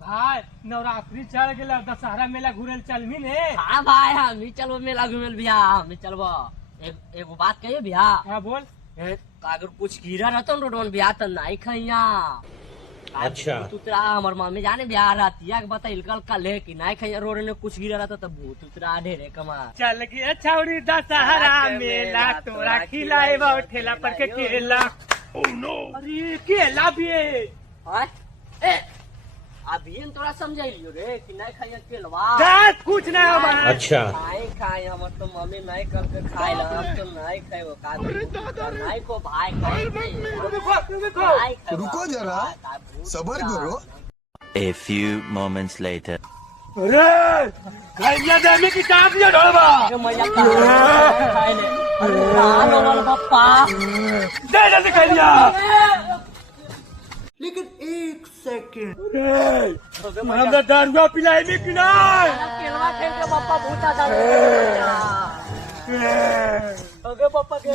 भाई नवरात्रि चढ़ गया, दशहरा मेला घूरल चल मी ने। हाँ भाई हम भी चलबो मेला घूमेल भैया, हम भी चलबो। एगो बात कहियो भैया। हाँ बोल। अगर कुछ कीड़ा रहता न रोड भैया तो नहीं खैया। अच्छा तुतरा हमार मम्मी जाने बिहार रहती है बताइल कल है कि नहीं खैया रोड में कुछ गिरा रहता तो भूत उतरा ढेरे कमा। चल गया छौरी दशहरा मेला, तोरा खिलाए ठेला पर के केला। अरे केला भी है। अभी तोरा समझाइलियो रे कि नहीं खाइए केलवा। कुछ नहीं होगा। अच्छा नहीं खाए हम तो मम्मी नहीं करके खाए हम तो नहीं खाए वो का नहीं को भाई खाए। रुको जरा सबर करो। A few moments later. अरे खैया देने की टाप ये ढोलबा मैया खाए ले। अरे रानो वाला पप्पा दे जल्दी खैया। लेकिन एक सेकंड, हमरा दारुआ पिलाई में कि नहीं? केलवा खेल के पप्पा भूता था। ओके पप्पा के